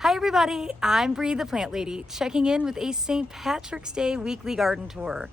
Hi everybody, I'm Bree the Plant Lady, checking in with a St. Patrick's Day weekly garden tour.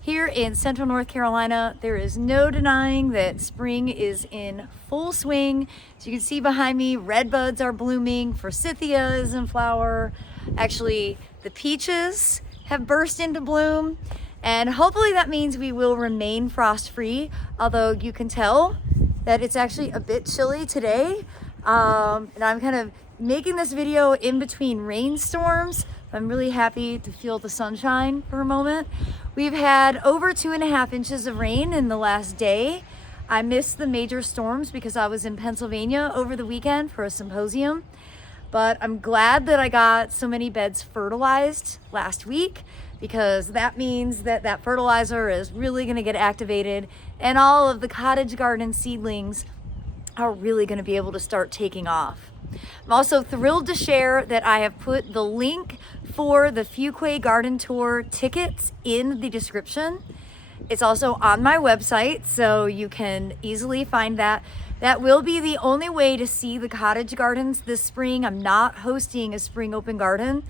Here in central North Carolina, there is no denying that spring is in full swing. As you can see behind me, red buds are blooming, forsythia is in flower. Actually, the peaches have burst into bloom, and hopefully that means we will remain frost-free, although you can tell that it's actually a bit chilly today. And I'm kind of making this video in between rainstorms. I'm really happy to feel the sunshine for a moment. We've had over 2.5 inches of rain in the last day. I missed the major storms because I was in Pennsylvania over the weekend for a symposium, but I'm glad that I got so many beds fertilized last week, because that means that that fertilizer is really going to get activated and all of the cottage garden seedlings are really going to be able to start taking off. I'm also thrilled to share that I have put the link for the Fuquay garden tour tickets in the description. It's also on my website, so you can easily find that. That will be the only way to see the cottage gardens this spring. I'm not hosting a spring open garden,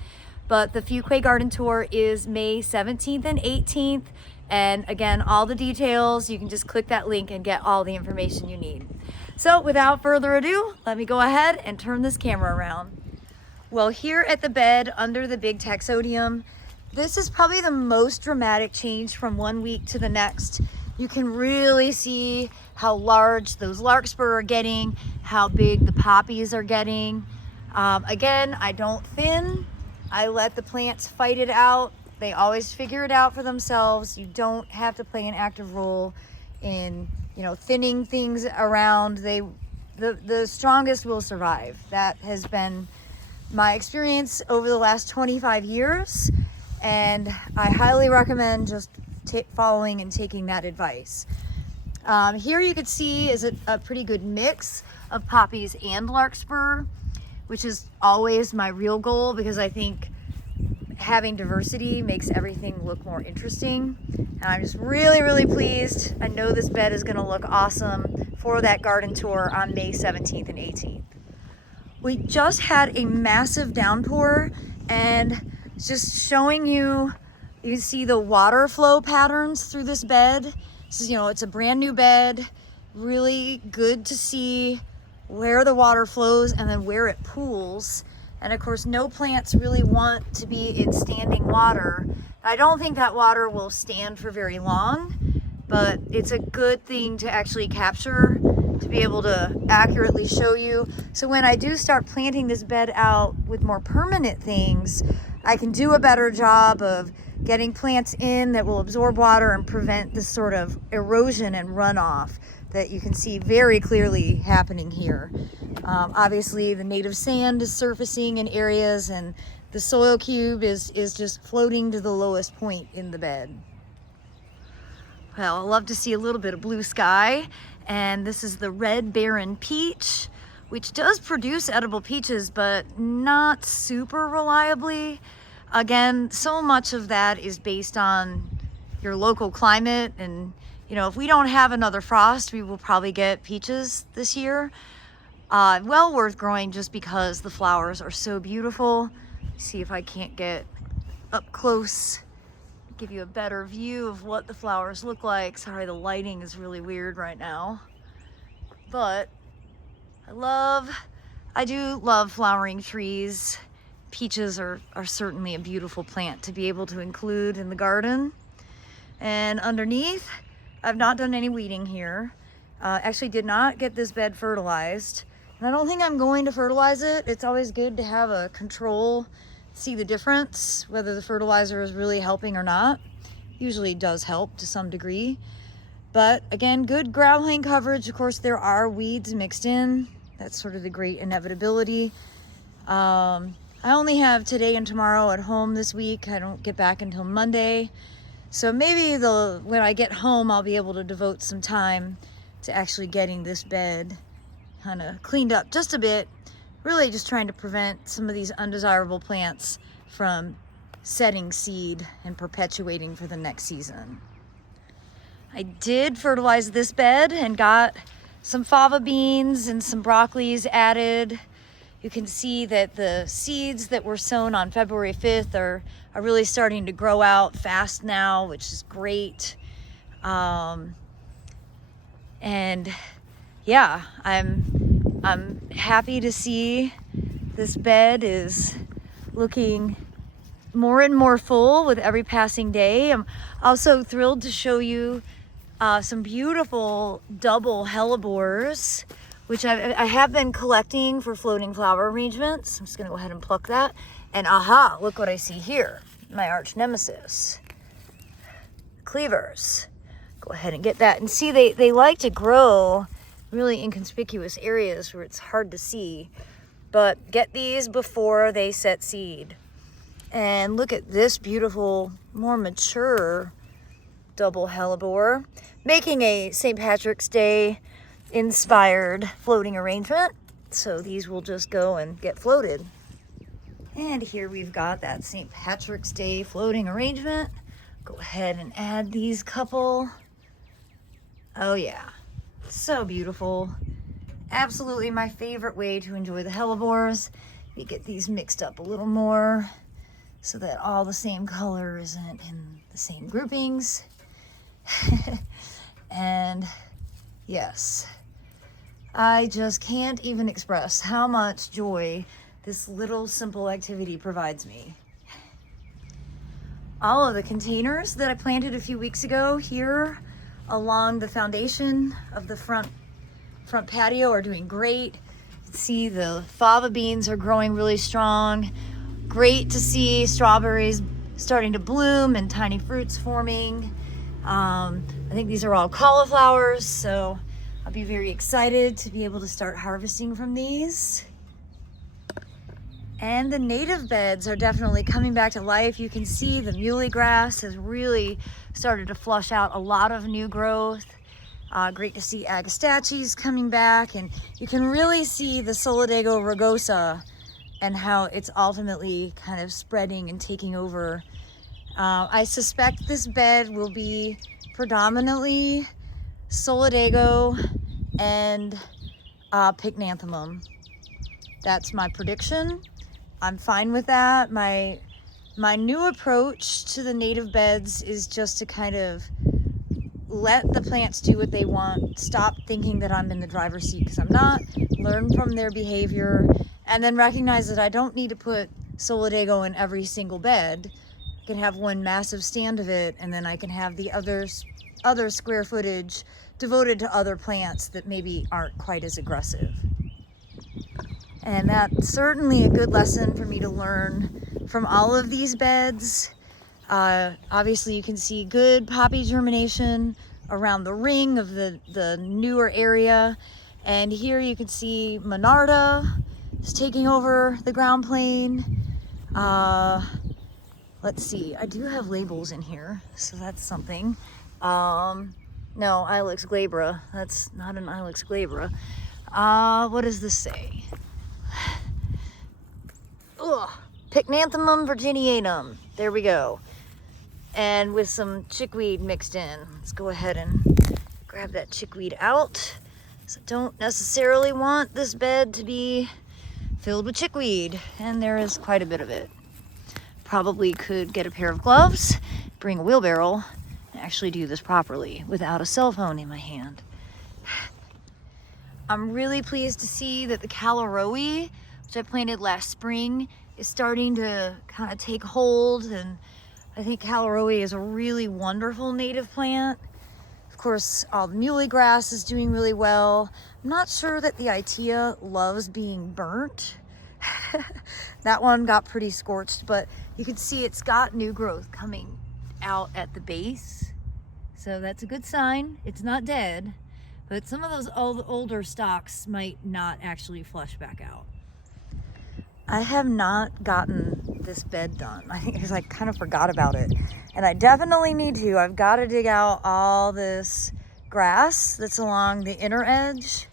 but the Fuquay garden tour is May 17th and 18th. And again, all the details, you can just click that link and get all the information you need. So without further ado, let me go ahead and turn this camera around. Well, here at the bed under the big taxodium, this is probably the most dramatic change from one week to the next. You can really see how large those larkspur are getting, how big the poppies are getting. Again, I don't thin. I let the plants fight it out. They always figure it out for themselves. You don't have to play an active role in, thinning things around. The strongest will survive. That has been my experience over the last 25 years, and I highly recommend just following and taking that advice. Here you could see is a pretty good mix of poppies and larkspur, which is always my real goal, because I think having diversity makes everything look more interesting. And I'm just really, really pleased. I know this bed is gonna look awesome for that garden tour on May 17th and 18th. We just had a massive downpour, and just showing you, you can see the water flow patterns through this bed. This is, it's a brand new bed. Really good to see where the water flows and then where it pools. And of course, no plants really want to be in standing water. I don't think that water will stand for very long, but it's a good thing to actually capture, to be able to accurately show you. So when I do start planting this bed out with more permanent things, I can do a better job of getting plants in that will absorb water and prevent this sort of erosion and runoff that you can see very clearly happening here. Obviously, the native sand is surfacing in areas, and the soil cube is just floating to the lowest point in the bed. Well, I love to see a little bit of blue sky, and this is the red barren peach, which does produce edible peaches, but not super reliably. Again, so much of that is based on your local climate, and if we don't have another frost, we will probably get peaches this year. Well worth growing just because the flowers are so beautiful. See if I can't get up close, give you a better view of what the flowers look like. Sorry, the lighting is really weird right now, but I do love flowering trees. Peaches are certainly a beautiful plant to be able to include in the garden. And underneath, I've not done any weeding here. Actually did not get this bed fertilized. And I don't think I'm going to fertilize it. It's always good to have a control, see the difference, whether the fertilizer is really helping or not. Usually does help to some degree. But again, good ground plane coverage. Of course, there are weeds mixed in. That's sort of the great inevitability. I only have today and tomorrow at home this week. I don't get back until Monday. So maybe when I get home, I'll be able to devote some time to actually getting this bed kind of cleaned up just a bit. Really just trying to prevent some of these undesirable plants from setting seed and perpetuating for the next season. I did fertilize this bed and got some fava beans and some broccolis added. You can see that the seeds that were sown on February 5th are really starting to grow out fast now, which is great. And yeah, I'm happy to see this bed is looking more and more full with every passing day. I'm also thrilled to show you some beautiful double hellebores, which I have been collecting for floating flower arrangements. I'm just gonna go ahead and pluck that. And aha, look what I see here. My arch nemesis, cleavers. Go ahead and get that. And see, they like to grow really inconspicuous areas where it's hard to see. But get these before they set seed. And look at this beautiful, more mature double hellebore, making a St. Patrick's Day inspired floating arrangement. So these will just go and get floated. And here we've got that St. Patrick's Day floating arrangement. Go ahead and add these couple. Oh yeah, so beautiful. Absolutely my favorite way to enjoy the hellebores. You get these mixed up a little more so that all the same color isn't in the same groupings. And yes, I just can't even express how much joy this little simple activity provides me. All of the containers that I planted a few weeks ago here along the foundation of the front patio are doing great. You can see the fava beans are growing really strong. Great to see strawberries starting to bloom and tiny fruits forming. I think these are all cauliflowers, so I'll be very excited to be able to start harvesting from these. And the native beds are definitely coming back to life. You can see the muley grass has really started to flush out a lot of new growth. Great to see agastaches coming back, and you can really see the Solidago rugosa and how it's ultimately kind of spreading and taking over. I suspect this bed will be predominantly Solidago and pycnanthemum. That's my prediction. I'm fine with that. My new approach to the native beds is just to kind of let the plants do what they want. Stop thinking that I'm in the driver's seat, because I'm not. Learn from their behavior, and then recognize that I don't need to put Solidago in every single bed. I can have one massive stand of it, and then I can have the other square footage devoted to other plants that maybe aren't quite as aggressive. And that's certainly a good lesson for me to learn from all of these beds. Obviously you can see good poppy germination around the ring of the newer area. And here you can see Monarda is taking over the ground plane. Let's see, I do have labels in here, so that's something. No, Ilex glabra, that's not an Ilex glabra. What does this say? Ugh. Pycnanthemum virginianum, there we go. And with some chickweed mixed in. Let's go ahead and grab that chickweed out. So don't necessarily want this bed to be filled with chickweed, and there is quite a bit of it. Probably could get a pair of gloves, bring a wheelbarrow, and actually do this properly without a cell phone in my hand. I'm really pleased to see that the Caloroe, which I planted last spring, is starting to kind of take hold, and I think Caloroe is a really wonderful native plant. Of course, all the muley grass is doing really well. I'm not sure that the Itea loves being burnt. That one got pretty scorched, but you can see it's got new growth coming out at the base. So that's a good sign. It's not dead, but some of those older stalks might not actually flush back out. I have not gotten this bed done. I think because I kind of forgot about it. And I definitely need to. I've got to dig out all this grass that's along the inner edge.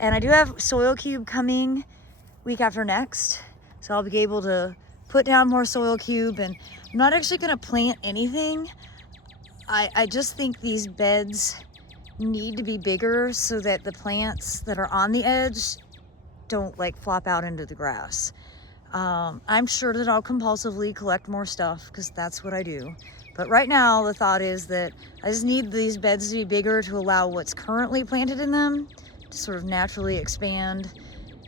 And I do have soil cube coming week after next. So I'll be able to put down more soil cube. And I'm not actually going to plant anything. I just think these beds need to be bigger so that the plants that are on the edge don't like flop out into the grass. I'm sure that I'll compulsively collect more stuff because that's what I do. But right now the thought is that I just need these beds to be bigger to allow what's currently planted in them to sort of naturally expand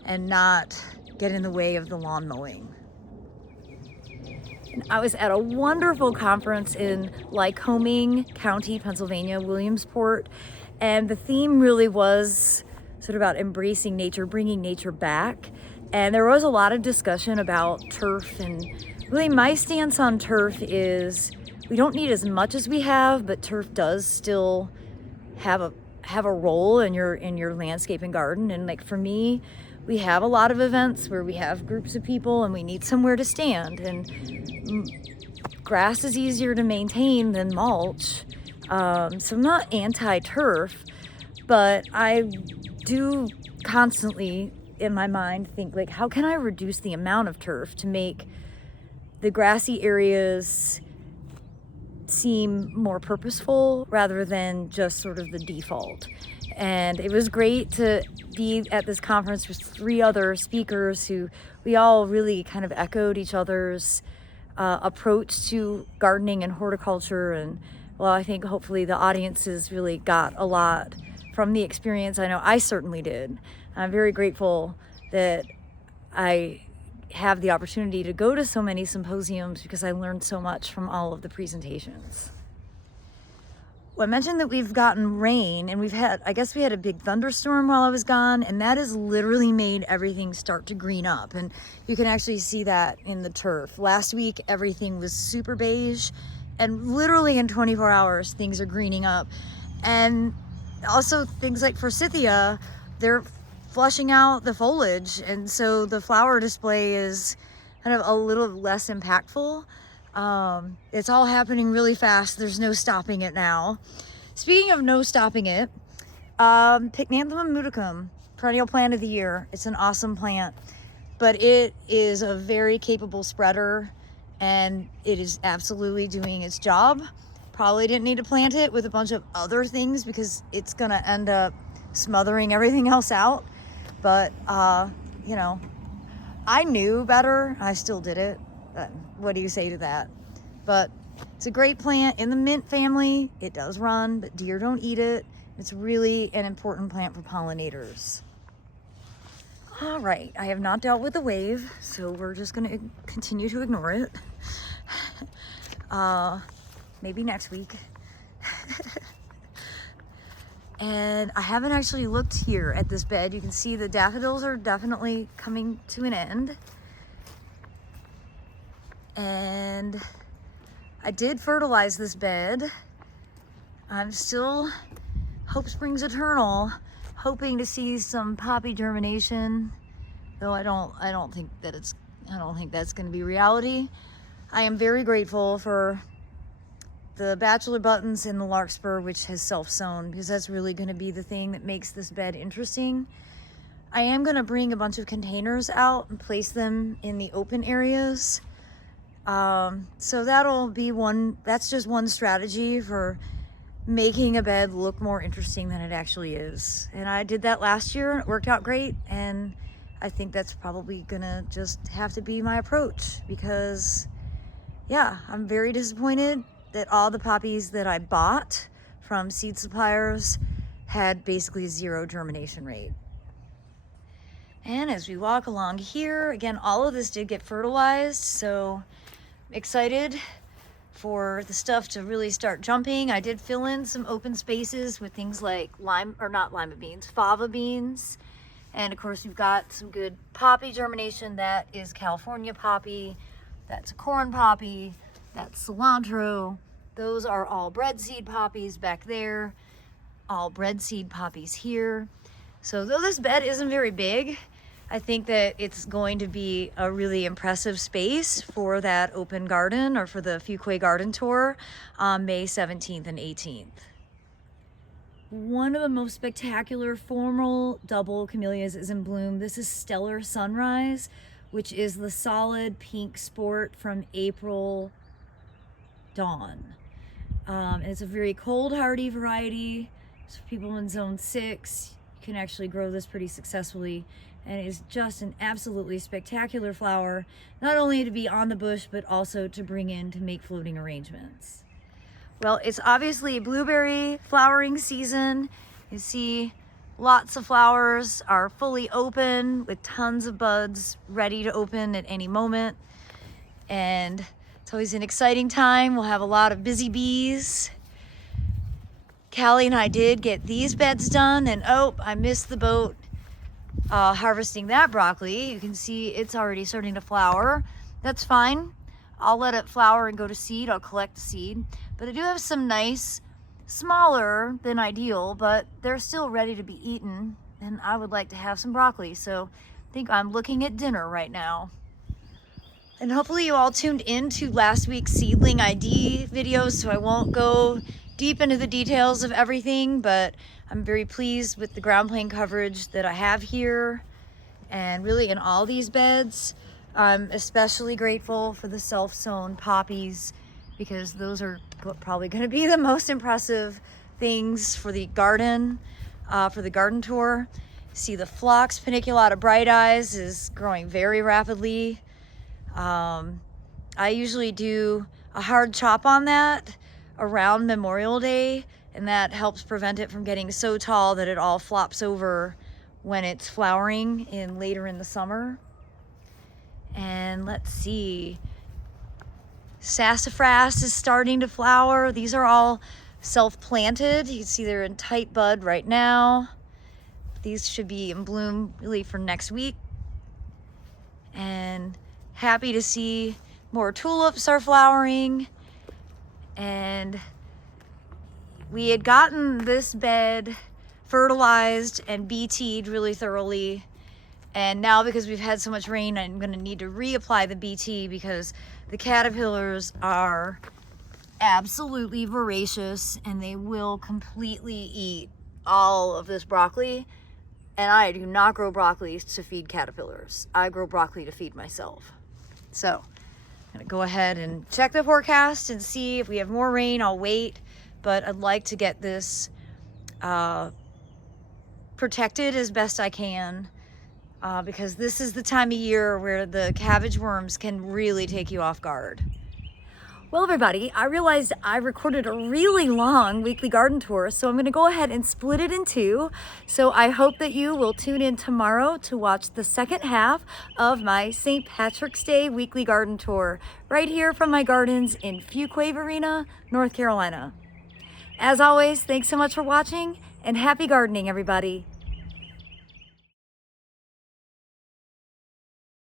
and not get in the way of the lawn mowing. And I was at a wonderful conference in Lycoming County, Pennsylvania, Williamsport, and the theme really was sort of about embracing nature, bringing nature back. And there was a lot of discussion about turf, and really my stance on turf is we don't need as much as we have, but turf does still have a role in your landscape and garden. And like for me, we have a lot of events where we have groups of people and we need somewhere to stand, and grass is easier to maintain than mulch. So I'm not anti-turf, but I do constantly in my mind think like, how can I reduce the amount of turf to make the grassy areas seem more purposeful rather than just sort of the default. And it was great to be at this conference with 3 other speakers who we all really kind of echoed each other's approach to gardening and horticulture. And well, I think hopefully the audiences really got a lot from the experience. I know I certainly did. I'm very grateful that I have the opportunity to go to so many symposiums because I learned so much from all of the presentations. Well, I mentioned that we've gotten rain, and I guess we had a big thunderstorm while I was gone, and that has literally made everything start to green up. And you can actually see that in the turf. Last week, everything was super beige, and literally in 24 hours, things are greening up. And also things like forsythia, they're flushing out the foliage, and so the flower display is kind of a little less impactful. It's all happening really fast. There's no stopping it now. Speaking of no stopping it, Pycnanthemum muticum, perennial plant of the year. It's an awesome plant, but it is a very capable spreader, and it is absolutely doing its job. Probably didn't need to plant it with a bunch of other things because it's gonna end up smothering everything else out. But, you know, I knew better. I still did it. What do you say to that? But it's a great plant in the mint family. It does run, but deer don't eat it. It's really an important plant for pollinators. All right, I have not dealt with the wave, so we're just gonna continue to ignore it. Maybe next week. And I haven't actually looked here at this bed. You can see the daffodils are definitely coming to an end. And I did fertilize this bed. I'm still, hope springs eternal, hoping to see some poppy germination, though I don't think that's going to be reality. I am very grateful for the bachelor buttons and the larkspur, which has self-sown, because that's really going to be the thing that makes this bed interesting. I am going to bring a bunch of containers out and place them in the open areas. So that'll be that's just one strategy for making a bed look more interesting than it actually is. And I did that last year and it worked out great. And I think that's probably gonna just have to be my approach, because yeah, I'm very disappointed that all the poppies that I bought from seed suppliers had basically 0 germination rate. And as we walk along here, again, all of this did get fertilized, so I'm excited for the stuff to really start jumping. I did fill in some open spaces with things like fava beans. And of course, we've got some good poppy germination. That is California poppy, that's a corn poppy, that's cilantro. Those are all breadseed poppies back there, all breadseed poppies here. So though this bed isn't very big, I think that it's going to be a really impressive space for that open garden or for the Fuquay garden tour on May 17th and 18th. One of the most spectacular formal double camellias is in bloom. This is Stellar Sunrise, which is the solid pink sport from April Dawn. It's a very cold hardy variety. So for people in zone 6, you can actually grow this pretty successfully. and it's just an absolutely spectacular flower, not only to be on the bush, but also to bring in to make floating arrangements. Well, it's obviously blueberry flowering season. You see lots of flowers are fully open with tons of buds ready to open at any moment. And it's always an exciting time. We'll have a lot of busy bees. Callie and I did get these beds done, and oh, I missed the boat harvesting that broccoli. You can see it's already starting to flower. That's fine. I'll let it flower and go to seed. I'll collect the seed. But I do have some nice, smaller than ideal, but they're still ready to be eaten. And I would like to have some broccoli. So I think I'm looking at dinner right now. And hopefully you all tuned in to last week's seedling ID videos, so I won't go deep into the details of everything, but I'm very pleased with the ground plane coverage that I have here and really in all these beds. I'm especially grateful for the self-sown poppies because those are probably going to be the most impressive things for the garden tour. See, the phlox paniculata bright eyes is growing very rapidly. I usually do a hard chop on that around Memorial Day, and that helps prevent it from getting so tall that it all flops over when it's flowering later in the summer. And let's see, sassafras is starting to flower. These are all self-planted. You can see they're in tight bud right now. These should be in bloom really for next week. And happy to see more tulips are flowering. And we had gotten this bed fertilized and BT'd really thoroughly. And now, because we've had so much rain, I'm going to need to reapply the BT because the caterpillars are absolutely voracious and they will completely eat all of this broccoli. And I do not grow broccoli to feed caterpillars. I grow broccoli to feed myself. So I'm going to go ahead and check the forecast and see if we have more rain. I'll wait, but I'd like to get this protected as best I can. Because this is the time of year where the cabbage worms can really take you off guard. Well, everybody, I realized I recorded a really long weekly garden tour, so I'm going to go ahead and split it in two. So I hope that you will tune in tomorrow to watch the second half of my St. Patrick's Day weekly garden tour, right here from my gardens in Fuquay, North Carolina. As always, thanks so much for watching, and happy gardening, everybody.